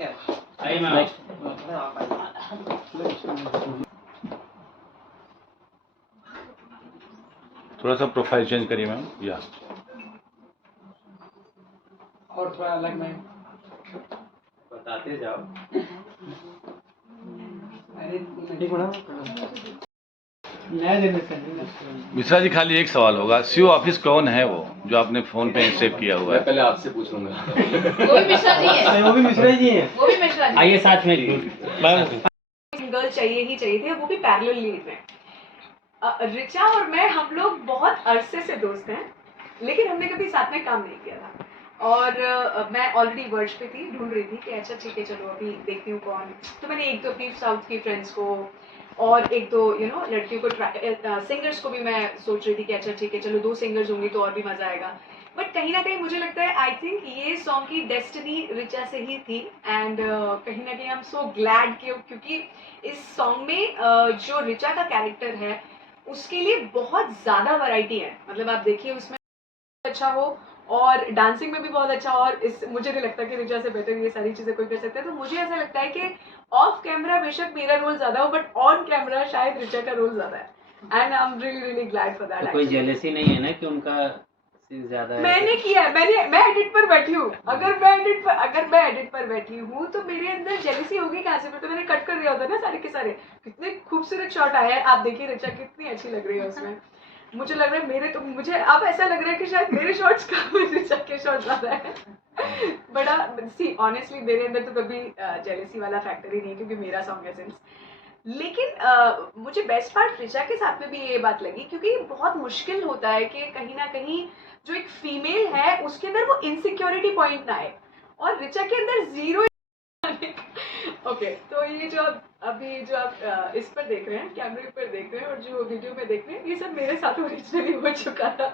आइए मैम। थोड़ा सा प्रोफाइल चेंज करिए मैम। या और थोड़ा अलग में बताते जाओ। ठीक बना नया जनरेशन। मिश्रा जी, खाली एक सवाल होगा, सीओ ऑफिस कौन है वो जो आपने फोन पे सेव किया हुआ है? पहले आपसे पूछ लूंगा। वो भी मिश्रा जी है। वो भी मिश्रा जी हैं। वो भी मिश्रा जी। आइए साथ में। गर्ल चाहिए ही चाहिए थे, वो भी पैरेलल लीड में। रिचा और मैं हम लोग बहुत अरसे से दोस्त हैं, लेकिन हमने कभी साथ में काम नहीं किया था। और मैं ऑलरेडी वर्ज पे थी, ढूंढ रही थी कि अच्छा ठीक है चलो अभी देखती हूँ कौन। तो मैंने एक दो अपनी साउथ की फ्रेंड्स को और एक दो लड़कियों को सिंगर्स को भी मैं सोच रही थी कि अच्छा ठीक है चलो 2 सिंगर्स होंगी तो और भी मजा आएगा। बट कहीं ना कहीं मुझे लगता है आई थिंक ये सॉन्ग की डेस्टिनी रिचा से ही थी। एंड कहीं ना कहीं आई एम सो ग्लैड क्योंकि इस सॉन्ग में जो रिचा का कैरेक्टर है उसके लिए बहुत ज़्यादा वैरायटी है। मतलब आप देखिए उसमें अच्छा हो और डांसिंग में भी बहुत अच्छा, और इस मुझे नहीं लगता कि रिचा से बेटर ये सारी चीज़ें कोई कर सकता है। तो मुझे ऐसा लगता है कि ऑफ कैमरा बेशक मेरा रोल ज़्यादा हो बट ऑन कैमरा शायद रिचा का रोल ज़्यादा है। And I am really really glad for that. कोई जेलसी नहीं है ना कि उनका सीन ज्यादा है? मैंने किया है, मैं एडिट पर बैठी हूँ। अगर मैं एडिट पर बैठी हूँ तो मेरे अंदर जेलसी होगी कहाँ से? फिर तो मैंने कट कर दिया होता ना सारे के सारे। कितने खूबसूरत शॉट आए हैं, आप देखिए रिचा कितनी अच्छी लग रही है उसमें। मुझे लग रहा है मुझे अब ऐसा लग रहा है कि शायद मेरे शॉट्स कम है, रिचा के शॉट ज्यादा है। बड़ा सी ऑनेस्टली मेरे अंदर तो कभी जेलसी वाला फैक्टर ही नहीं है क्योंकि मेरा सॉन्ग है सिंस। लेकिन मुझे बेस्ट पार्ट रिचा के साथ में भी ये बात लगी क्योंकि बहुत मुश्किल होता है कि कहीं ना कहीं जो एक फीमेल है उसके अंदर वो इनसिक्योरिटी पॉइंट ना आए, और रिचा के अंदर जीरो। ओके तो ये जो अभी जो आप इस पर देख रहे हैं, कैमरे पर देख रहे हैं और जो वीडियो में देख रहे हैं, ये सब मेरे साथ ओरिजिनली हो चुका था।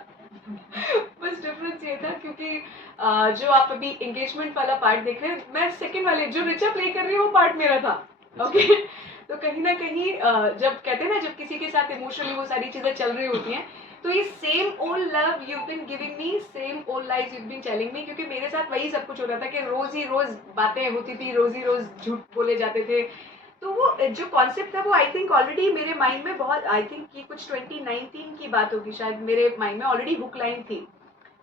बस डिफरेंस ये था क्योंकि जो आप अभी एंगेजमेंट वाला पार्ट देख रहे हैं, मैं सेकंड वाले जो रिचा प्ले कर रही है वो पार्ट मेरा था। ओके तो कहीं ना कहीं जब कहते हैं ना जब किसी के साथ इमोशनली वो सारी चीजें चल रही होती हैं तो ये same old love you been giving me, same old lies you been telling me, क्योंकि मेरे साथ वही सब कुछ हो रहा था कि रोज ही रोज बातें होती थी, रोज ही रोज झूठ बोले जाते थे। तो वो जो कॉन्सेप्ट था वो आई थिंक ऑलरेडी मेरे माइंड में बहुत, आई थिंक कि कुछ 2019 की बात होगी शायद, मेरे माइंड में ऑलरेडी हुक लाइन थी।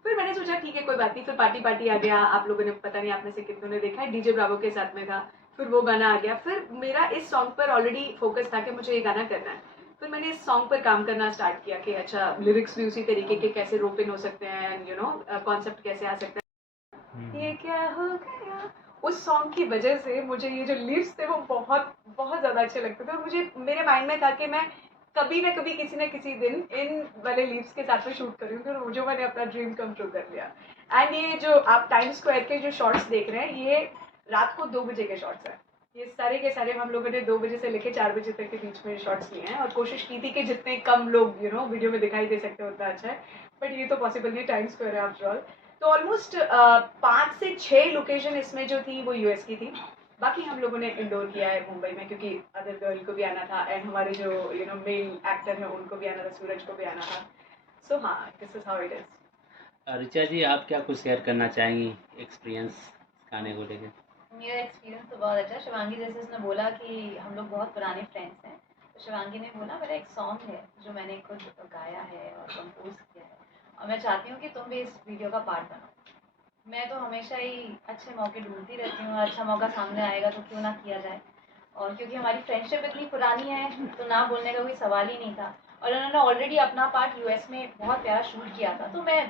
फिर मैंने सोचा ठीक है कोई बात नहीं, फिर पार्टी आ गया। आप लोगों ने पता नहीं आप में से कितनों ने देखा है, डीजे ब्रावो के साथ में था, फिर वो गाना आ गया। फिर मेरा इस सॉन्ग पर ऑलरेडी फोकस था कि मुझे ये गाना करना है। फिर मैंने इस सॉन्ग पर काम करना स्टार्ट किया कि अच्छा लिरिक्स भी उसी तरीके के कैसे रोप इन हो सकते हैं, कॉन्सेप्ट कैसे आ सकता है। ये क्या हो गया, उस सॉन्ग की वजह से मुझे ये जो लिरिक्स थे वो बहुत बहुत ज़्यादा अच्छे लगते थे, और मुझे मेरे माइंड में था कि मैं कभी ना कभी किसी न किसी दिन इन वाले लीव्स के साथ में शूट करूँगी, और जो मैंने अपना ड्रीम कम ट्रू कर लिया। एंड ये जो आप टाइम स्क्वायर के जो शॉट्स देख रहे हैं ये रात को 2 बजे के शॉट्स हैं। ये सारे के सारे हम लोगों ने 2 बजे से लेकर 4 बजे तक के बीच में शॉट्स लिए हैं, और कोशिश की थी कि जितने कम लोग वीडियो में दिखाई दे सकते हैं उतना अच्छा है, बट ये तो पॉसिबल नहीं, टाइम स्क्वायर है आफ्टर ऑल। तो ऑलमोस्ट 5 से 6 लोकेशन इसमें जो थी वो यूएस की थी। बाकी हम लोगों ने इंडोर किया है मुंबई में, क्योंकि अदर गर्ल को भी आना था एंड हमारे जो मेल एक्टर हैं उनको भी आना था, सूरज को भी आना था। सो हाँ, this is how it is. Richa ji, आप क्या कुछ शेयर करना चाहेंगी एक्सपीरियंस गाने को लेकर? मेरा एक्सपीरियंस तो बहुत अच्छा है। शिवांगी जैसे उसने बोला कि हम लोग बहुत पुराने फ्रेंड्स हैं, तो शिवांगी ने बोला मेरा एक सॉन्ग है जो मैंने खुद गाया है और कंपोज किया है, और मैं चाहती हूँ कि तुम भी इस वीडियो का पार्ट बनो। मैं तो हमेशा ही अच्छे मौके ढूंढती रहती हूँ, अच्छा मौका सामने आएगा तो क्यों ना किया जाए। और क्योंकि हमारी फ्रेंडशिप इतनी पुरानी है तो ना बोलने का कोई सवाल ही नहीं था, और उन्होंने ऑलरेडी अपना पार्ट यूएस में बहुत प्यारा शूट किया था, तो मैं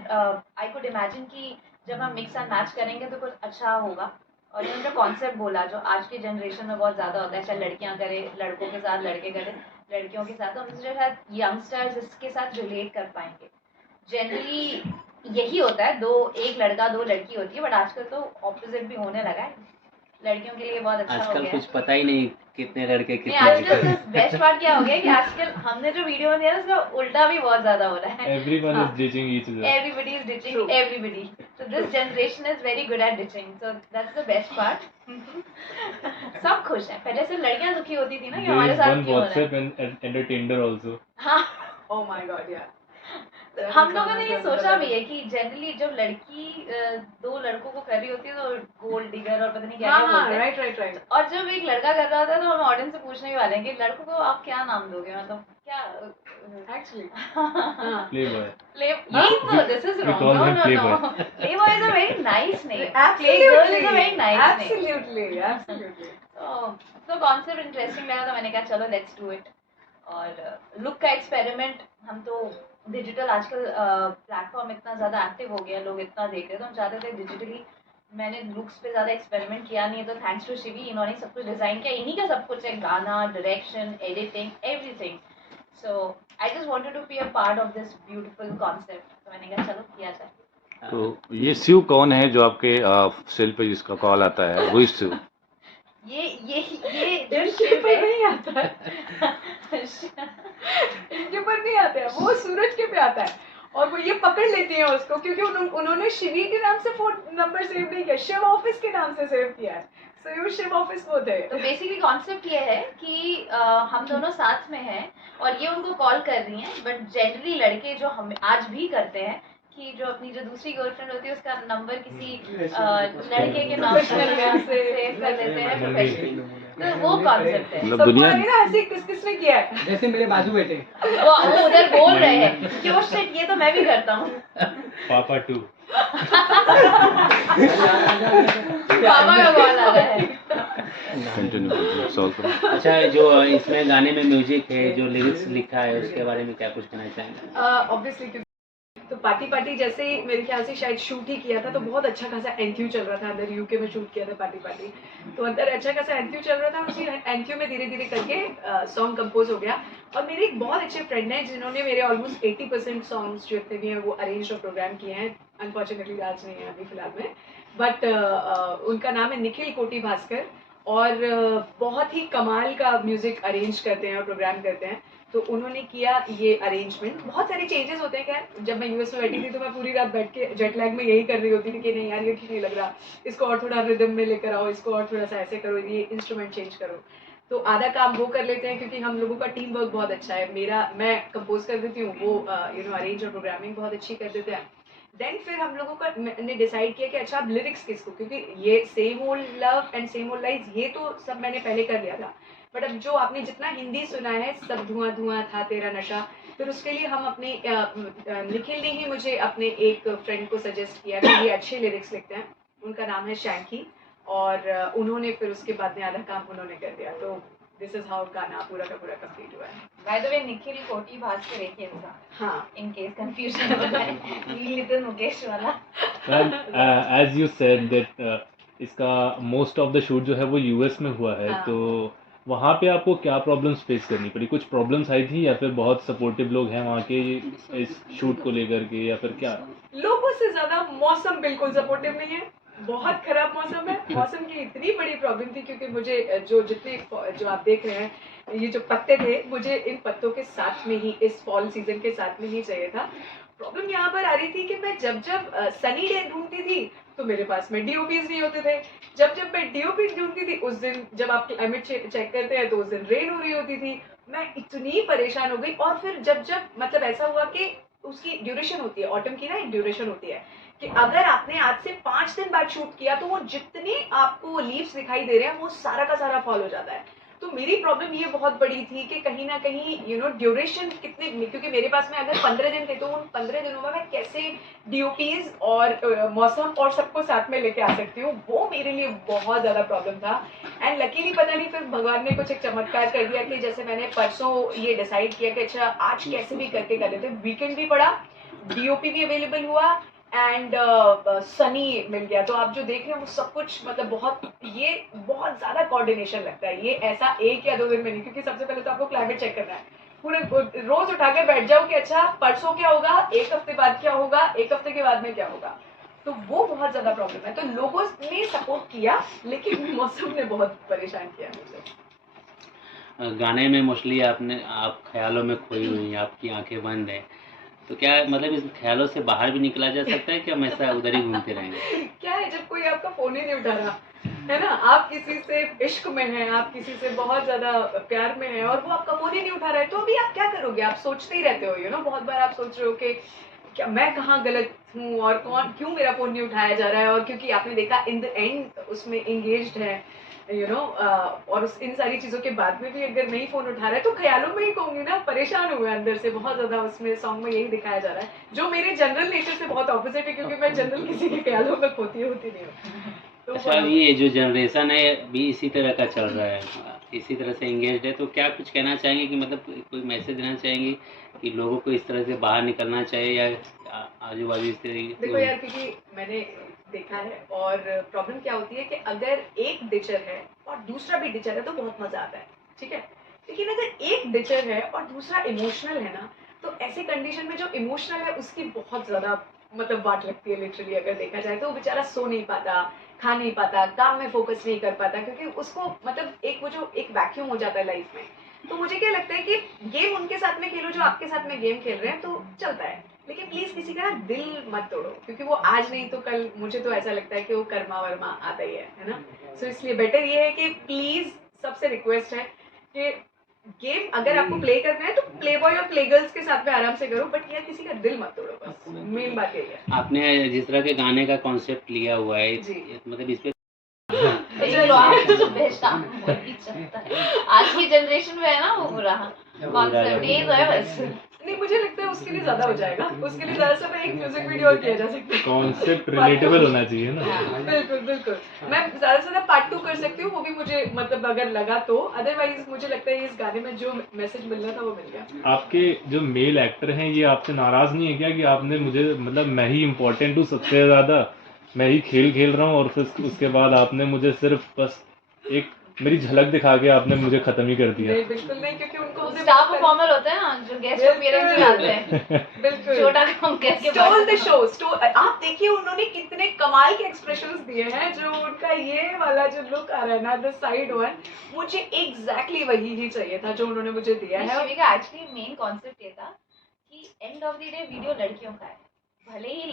आई कुड इमेजिन कि जब हम मिक्स एंड मैच करेंगे तो कुछ अच्छा होगा। और इन्होंने जो कॉन्सेप्ट बोला जो आज की जनरेशन में बहुत ज़्यादा होता है, चाहे लड़कियाँ करें लड़कों के साथ, लड़के करें लड़कियों के साथ, तो मुझे शायद यंगस्टर्स इसके साथ रिलेट कर पाएंगे। जनरली यही होता है, एक लड़का 2 लड़की होती है, बट आजकल तो ऑपोजिट भी होने लगा है, लड़कियों के लिए बहुत अच्छा हो आजकल गया कुछ है। पता ही नहीं कितने लड़के नहीं, कितने आजकल लड़के। तो बेस्ट पार्ट क्या हो गया कि आजकल हमने जो वीडियो दिया उसका उल्टा भी बहुत ज्यादा हो रहा है। Everyone is ditching each other. Everybody is ditching True. everybody. So this generation is very good at ditching. So that's the best part. सब खुश हैं। पहले से लड़कियां दुखी होती थी ना कि There हमारे is साथ one क्यों हो रहा है। WhatsApp and a Tinder also. हाँ, Oh my god, yeah. हम लोगों ने ये सोचा भी है कि जनरली जब लड़की दो लड़कों को कर रही होती है तो गोल्ड डिगर और पता नहीं क्या क्या बोलते हैं। Right right right. और जब एक लड़का कर रहा होता है तो हम ऑडियंस से पूछने ही वाले हैं कि लड़कों को आप क्या नाम दोगे, मतलब क्या एक्चुअली Playboy. यही तो this is We wrong. call no him no no, Playboy. Playboy is a very nice name, playgirl is a very nice name. Absolutely absolutely. तो कॉन्सेप्ट इंटरेस्टिंग लगा तो मैंने कहा चलो लेट्स डू इट। और look का एक्सपेरिमेंट, हम तो डिजिटल आजकल प्लेटफॉर्म इतना ज़्यादा एक्टिव हो गया, लोग इतना देख रहे हैं, तो हम चाहते थे डिजिटली। मैंने लुक्स पे ज़्यादा एक्सपेरिमेंट किया नहीं है, तो थैंक्स टू शिवी इन्होंने सब कुछ डिज़ाइन किया, इन्हीं का सब कुछ है, गाना, direction, editing, everything. So I just wanted to be a part of this beautiful concept, तो मैंने कहा चलो किया जाए। तो ये शिव कौन है जो आपके सेल पे जिसका कॉल आता है, वो शिव? ये इनके पर नहीं आता है, इनके पर नहीं आता है, वो सूरज के पे आता है और वो ये पकड़ लेती है उसको, क्योंकि उन्होंने शिवी के नाम से फोन नंबर सेव नहीं किया, शिव ऑफिस के नाम से सेव किया है। सो ये शिव ऑफिस वो थे। तो बेसिकली कॉन्सेप्ट ये है कि हम दोनों साथ में हैं और ये उनको कॉल कर रही हैं, बट जनरली लड़के जो हम आज भी करते हैं कि जो अपनी जो दूसरी गर्लफ्रेंड होती है उसका नंबर किसी लड़के के नाम से सेव कर लेते हैं प्रोफेशनली, तो वो कॉन्सेप्ट है। मतलब दुनिया सबको ऐसे किसने किया है? जैसे मेरे बाजू बेटे वो उधर बोल रहे हैं कि ओ शिट ये तो मैं भी करता हूँ। Papa 2. पापा का कॉल आ रहा है। कंटिन्यू सॉल्व करो। अच्छा, जो इसमें गाने में म्यूजिक है, जो लिरिक्स लिखा है, उसके बारे में क्या कुछ कहना चाहेंगे? ऑब्वियसली तो पार्टी पार्टी जैसे मेरे ख्याल से शायद शूट ही किया था, तो बहुत अच्छा खासा एनक्यू चल रहा था अंदर, यूके में शूट किया था पार्टी पार्टी, तो अंदर अच्छा खासा एनक्यू चल रहा था। उसी एनक्यू में धीरे धीरे करके सॉन्ग कंपोज हो गया। और मेरे एक बहुत अच्छे फ्रेंड हैं जिन्होंने मेरे ऑलमोस्ट 80% सॉन्ग्स जो इतने भी हैं वो अरेंज और प्रोग्राम किए हैं। अनफॉर्चुनेटली राज नहीं है अभी फिलहाल में, बट उनका नाम है निखिल कोटी भास्कर, और बहुत ही कमाल का म्यूजिक अरेंज करते हैं और प्रोग्राम करते हैं। तो उन्होंने किया ये अरेंजमेंट। बहुत सारे चेंजेस होते हैं। खैर जब मैं यूएस में बैठी थी तो मैं पूरी रात बैठ के जेट लैग में यही कर रही होती थी कि नहीं यार ये ठीक नहीं लग रहा, इसको और थोड़ा रिदम में लेकर आओ, इसको और थोड़ा सा ऐसे करो, ये इंस्ट्रूमेंट चेंज करो। तो आधा काम वो कर लेते हैं क्योंकि हम लोगों का टीम वर्क बहुत अच्छा है। मैं कंपोज कर देती हूँ, वो अरेंज और प्रोग्रामिंग बहुत अच्छी कर देते हैं। देन फिर हम लोगों का मैंने डिसाइड किया कि अच्छा अब लिरिक्स किसको, क्योंकि ये same old love and same old life ये तो सब मैंने पहले कर लिया था, बट अब जो आपने जितना हिंदी सुना है, सब धुआं धुआं था तेरा नशा, फिर उसके लिए हम अपने निखिल ने ही मुझे अपने एक फ्रेंड को सजेस्ट किया कि ये अच्छे लिरिक्स लिखते हैं, उनका नाम है शैंकी, और उन्होंने फिर उसके बाद में आधा काम उन्होंने कर दिया। तो दिस इज हाउ गाना पूरा का पूरा कंप्लीट हुआ है। बाय द वे निखिल कोटी भास्कर एक ही इंसान, हाँ, इन केस कंफ्यूजन हो जाए, नितिन मुकेश वाला। Well, as you said that इसका मोस्ट ऑफ द शूट जो है वो यूएस में हुआ है, हाँ। तो वहाँ पे आपको क्या प्रॉब्लम्स फेस करनी पड़ी? कुछ प्रॉब्लम्स आई थी या फिर बहुत सपोर्टिव लोग हैं वहाँ के इस शूट को लेकर के, या फिर क्या? लोगों से ज्यादा मौसम बिल्कुल सपोर्टिव नहीं है, बहुत खराब मौसम है। मौसम की इतनी बड़ी प्रॉब्लम थी क्योंकि मुझे जो आप देख रहे हैं ये जो पत्ते थे, मुझे इन पत्तों के साथ में ही इस फॉल सीजन के साथ में ही चाहिए था। प्रॉब्लम यहाँ पर आ रही थी कि मैं जब सनी डे ढूंढती थी तो मेरे पास में डीओपीज नहीं होते थे, जब मैं डीओपी ढूंढती थी उस दिन जब आप क्लाइमेट चेक करते हैं तो उस दिन रेन हो रही होती थी। मैं इतनी परेशान हो गई। और फिर जब मतलब ऐसा हुआ कि उसकी ड्यूरेशन होती है, ऑटम की ना एक ड्यूरेशन होती है कि अगर आपने आज से 5 दिन बाद शूट किया तो वो जितने आपको लीव्स दिखाई दे रहे हैं वो सारा का सारा फॉल हो जाता है। तो मेरी प्रॉब्लम ये बहुत बड़ी थी कि कहीं ना कहीं ड्यूरेशन कितने, क्योंकि मेरे पास में अगर 15 दिन थे तो उन 15 दिनों में मैं कैसे डीओपीज और मौसम और सबको साथ में लेके आ सकती हूँ, वो मेरे लिए बहुत ज़्यादा प्रॉब्लम था। एंड लकीली पता नहीं फिर भगवान ने कुछ एक चमत्कार कर दिया कि जैसे मैंने परसों ये डिसाइड किया कि अच्छा आज कैसे भी करके कर लेते, वीकेंड भी पड़ा, डीओपी भी अवेलेबल हुआ एंड सनी मिल गया। तो आप जो देख रहे हैं वो सब कुछ मतलब बहुत ज़्यादा कोऑर्डिनेशन लगता है। ये ऐसा 1 या 2 दिन में नहीं, क्योंकि सबसे पहले तो आपको क्लाइमेट चेक करना है, पूरे रोज उठा के बैठ जाओ कि अच्छा परसों क्या होगा, 1 हफ्ते बाद क्या होगा, 1 हफ्ते के बाद में क्या होगा। तो वो बहुत ज़्यादा प्रॉब्लम है। तो लोगों ने सपोर्ट किया लेकिन मौसम ने बहुत परेशान किया मुझे। गाने में मोस्टली आप ख्यालों में खोई हुई हैं, आपकी आंखें बंद हैं, तो क्या मतलब इस ख्यालों से बाहर भी निकला जा सकता है कि हमेशा उधर ही घूमते रहेंगे? क्या है, जब कोई आपका फोन ही नहीं उठा रहा है ना, आप किसी से इश्क में हैं, आप किसी से बहुत ज्यादा प्यार में हैं और वो आपका फोन ही नहीं उठा रहा है, तो अभी आप क्या करोगे? आप सोचते ही रहते हो, बहुत बार आप सोच रहे हो कि क्या मैं कहाँ गलत हूँ और क्यों मेरा फोन नहीं उठाया जा रहा है, और क्योंकि आपने देखा इन द एंड उसमें एंगेज्ड है, और इन सारी चीजों के बाद में भी अगर नहीं फोन उठा रहा है तो ख्यालों में ही कहूंगी ना, परेशान हुए अंदर से बहुत ज्यादा। उसमें सॉन्ग में यही दिखाया जा रहा है, जो मेरे जनरल नेचर से बहुत ऑपोजिट है, क्योंकि मैं जनरल किसी के ख्यालों में होती नहीं हूँ। तो अच्छा, अब ये जो जनरेशन है भी इसी तरह का चल रहा है, इसी तरह से एंगेज्ड है, तो क्या कुछ कहना चाहेंगे कि मतलब कोई मैसेज देना चाहेंगे कि लोगों को इस तरह से बाहर निकलना चाहिए, या आजू बाजू इस तरह देखो यार, क्योंकि मैंने देखा है, और प्रॉब्लम क्या होती है कि अगर एक डिचर है और दूसरा भी डिचर है तो बहुत मजा आता है, ठीक है, लेकिन अगर एक डिचर है और दूसरा इमोशनल है ना, तो ऐसे कंडीशन में जो इमोशनल है उसकी बहुत ज्यादा मतलब वाट लगती है लिटरली। अगर देखा जाए तो वो बेचारा सो नहीं पाता, खा नहीं पाता, काम में फोकस नहीं कर पाता, क्योंकि उसको मतलब एक वैक्यूम हो जाता है लाइफ में। तो मुझे क्या लगता है कि गेम उनके साथ में खेलो जो आपके साथ में गेम खेल रहे हैं, तो चलता है, लेकिन प्लीज किसी का ना दिल मत तोड़ो, क्योंकि वो आज नहीं तो कल, मुझे तो ऐसा लगता है कि वो कर्मा वर्मा आता ही है ना। सो इसलिए बेटर ये है कि प्लीज सबसे रिक्वेस्ट है कि गेम अगर आपको प्ले करना है तो प्ले बॉय और प्ले गर्ल्स के साथ में आराम से करो, बट यार किसी का दिल मत तोड़ो, बस मेन बात यही है। आपने जिस तरह के गाने का कॉन्सेप्ट लिया हुआ है, जी। मतलब इस पे देख लो आप, तो बेस्ट आप बोल ही सकता है। आज की जनरेशन में है ना वो बुरा कॉन्सेप्ट यही तो है बस। नहीं, मुझे लगता है उसके लिए ज्यादा हो जाएगा, उसके लिए ज्यादा से ज्यादा एक म्यूजिक वीडियो और किया जा सकता है। कॉन्सेप्ट रिलेटेबल होना चाहिए ना। बिल्कुल बिल्कुल, मैं ज्यादा से ज्यादा पार्ट 2 कर सकती हूँ, वो भी मुझे मतलब अगर लगा तो, अदरवाइज मुझे लगता है इस गाने में जो मैसेज मिलना था वो मिल गया। आपके जो मेल एक्टर हैं ये आपसे नाराज नहीं है क्या कि आपने मुझे मतलब मैं ही इम्पोर्टेंट हूँ सबसे ज्यादा, मैं ही खेल रहा हूँ, और फिर उसके बाद आपने मुझे सिर्फ बस एक मेरी झलक दिखा के आपने मुझे खत्म ही कर दिया। नहीं बिल्कुल नहीं, क्योंकि उनको हमने स्टार परफॉर्मर होते हैं ना जो गेस्ट अपीयरेंस में आते हैं, बिल्कुल छोटा काम करके स्टोल द शो। आप देखिए उन्होंने कितने कमाल के एक्सप्रेशंस दिए हैं, जो उनका ये वाला जो लुक आ रहा है ना, द साइड वन, मुझे एग्जैक्टली वही ही चाहिए था जो उन्होंने मुझे दिया है। शिविका एक्चुअली मेन कॉन्सेप्ट ये था कि end of the day video लड़कियों का है, भले ही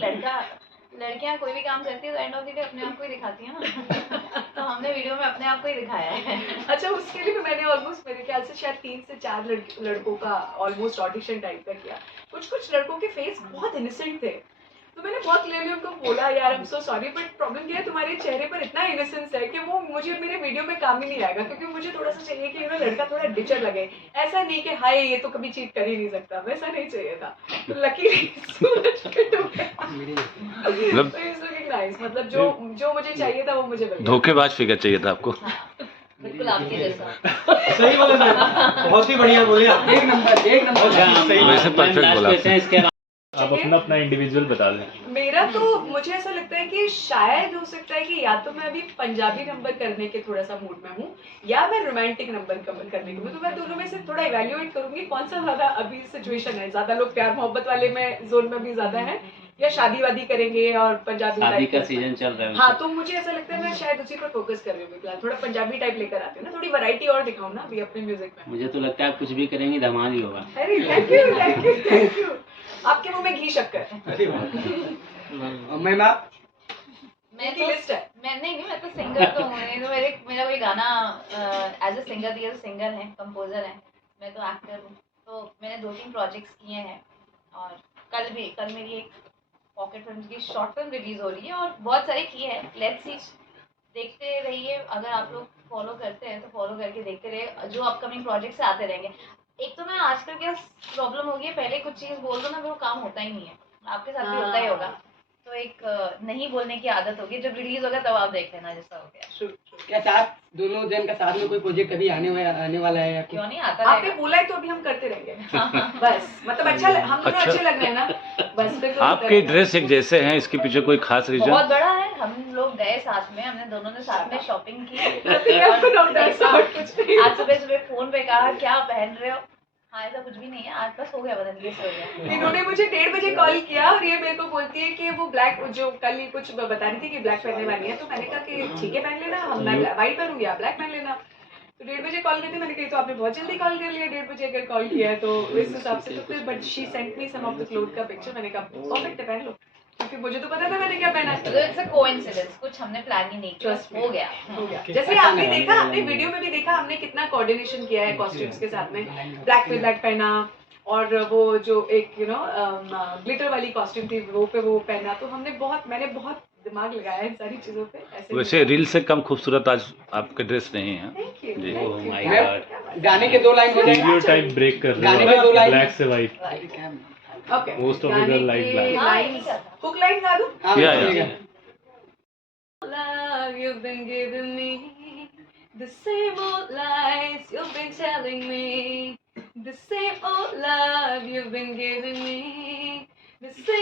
लड़कियां कोई भी काम करती है तो एंड ऑफ द डे अपने आप को ही दिखाती है ना। तो हमने वीडियो में अपने आप को ही दिखाया है। अच्छा, उसके लिए भी मैंने ऑलमोस्ट मेरे ख्याल से शायद 3 से 4 लड़कों का ऑलमोस्ट ऑडिशन टाइप का किया। कुछ लड़कों के फेस बहुत इनोसेंट थे, तो मैंने बहुत क्लियरली उनको बोला यार I am so sorry, but problem क्या है तुम्हारे चेहरे पर इतना इनोसेंस है कि वो मुझे मेरे वीडियो में काम ही नहीं आएगा, क्योंकि मुझे थोड़ा सा चाहिए कि लड़का थोड़ा डिचर लगे, ऐसा नहीं कि हाय ये तो कभी चीट कर ही नहीं सकता, वैसा नहीं चाहिए था। तो लकीली सूरज फिट हो गया, तो इज लुकिंग नाइस, मतलब जो मुझे चाहिए था वो मुझे मिल गया। धोखेबाज फिगर चाहिए था आपको। बिल्कुल आपके जैसा। सही बोले सर, बहुत ही बढ़िया बोले आप, एक नंबर सही। वैसे perfect बोला आपने। इसके आप अपना इंडिविजुअल बता दें। मेरा तो मुझे ऐसा लगता है कि शायद हो सकता है कि या तो मैं अभी पंजाबी नंबर करने के थोड़ा सा मूड में हूँ, या मैं रोमांटिक नंबर करने के, तो मैं दोनों में से थोड़ा इवेल्युएट करूंगी कौन सा ज्यादा अभी सिचुएशन है, ज्यादा लोग प्यार मोहब्बत वाले में जोन में भी ज्यादा है, या शादी वादी करेंगे और पंजाबी शादी टाइप का सीजन चल रहा है। हाँ, तो मुझे ऐसा लगता है मैं शायद उसी पर फोकस कर रही हूँ फिलहाल, थोड़ा पंजाबी टाइप लेकर आती हूँ ना, थोड़ी वैरायटी और दिखाऊँ ना अभी अपने म्यूजिक में। मुझे तो लगता है आप कुछ भी करेंगी धमाल ही होगा। अरे थैंक यू। आपके मुंह में घी शक्कर। मैम आप मैं की तो लिस्ट है। मैं तो सिंगर तो हूँ नहीं, तो मेरा कोई गाना एज ए सिंगर है, कंपोजर है, मैं तो एक्टर हूँ। तो मैंने 2-3 प्रोजेक्ट्स किए हैं, और कल मेरी एक पॉकेट फिल्म की शॉर्ट फिल्म रिलीज हो रही है, और बहुत सारी की है। लेट्स सी, देखते रहिए, अगर आप लोग फॉलो करते हैं तो फॉलो करके देखते रहिए, जो अपकमिंग प्रोजेक्ट्स आते रहेंगे। एक तो मैं आजकल क्या प्रॉब्लम हो गई है, पहले कुछ चीज़ बोल दो ना, वो काम होता ही नहीं है, आपके साथ भी होता ही होगा, तो एक नहीं बोलने की आदत होगी, जब रिलीज होगा तब आप देख लेना जैसा हो गया। क्या साथ दोनों जन का साथ में कोई प्रोजेक्ट कभी आने वाला है या क्यों नहीं आता आपने रहेगा। बोला है तो अभी हम करते रहेंगे। बस मतलब हम दोनों अच्छे लग रहे हैं ना, बस फिर तो आपके ड्रेस एक जैसे हैं, इसके पीछे कोई खास बहुत रीजन? बड़ा है, हम लोग गए साथ में, हमने दोनों ने साथ में शॉपिंग की। Nothing happened of that sort, कुछ नहीं। आज सुबह फोन पे कहा क्या पहन रहे हो, हाँ ऐसा कुछ भी नहीं है, आज बस हो गया, बदल के सो गया। इन्होंने मुझे 1:30 बजे कॉल किया और ये मेरे को बोलती है कि वो ब्लैक, जो कल ही कुछ बता रही थी कि ब्लैक पहनने वाली है, तो मैंने कहा कि ठीक है पहन लेना, हम मैं व्हाइट पहनूंगी, आप ब्लैक पहन लेना। तो 1:30 बजे कॉल करती, मैंने कही तो आपने बहुत जल्दी कॉल कर लिया, 1:30 बजे अगर कॉल किया है तो इस हिसाब से, तो फिर but she sent me some of the cloth का पिक्चर, मैंने कहा परफेक्ट है, पहन लो। क्योंकि मुझे तो पता था मैंने क्या पहना तो है। इट्स अ कोइंसिडेंस, कुछ हमने प्लान ही नहीं किया, Trust me. हो गया। हो गया। जैसे आपने देखा, आपने वीडियो में भी देखा, हमने कितना कोऑर्डिनेशन किया है कॉस्ट्यूम्स के साथ में। ब्लैक पे ब्लैक पहना, और वो जो एक ग्लिटर वाली कॉस्ट्यूम थी वो पे वो पहना, तो मैंने बहुत दिमाग लगाया इन सारी चीजों पे। ऐसे वैसे रील से कम खूबसूरत आज आपके ड्रेस नहीं है। थैंक यू, जी। Oh my मैं God. गाने के 2 लाइन बोले। स्टीरियोटाइप ब्रेक कर गाने रहे के 2 हो, लाइन। ब्लैक से white. Okay, Most of the girl like black. हाँ, यही क्या था? हुक लाइन गा दूं? हाँ, या, ठीक या। है। Love you've been giving me, the same old lies you've been telling me, the same old love you've been giving me, the same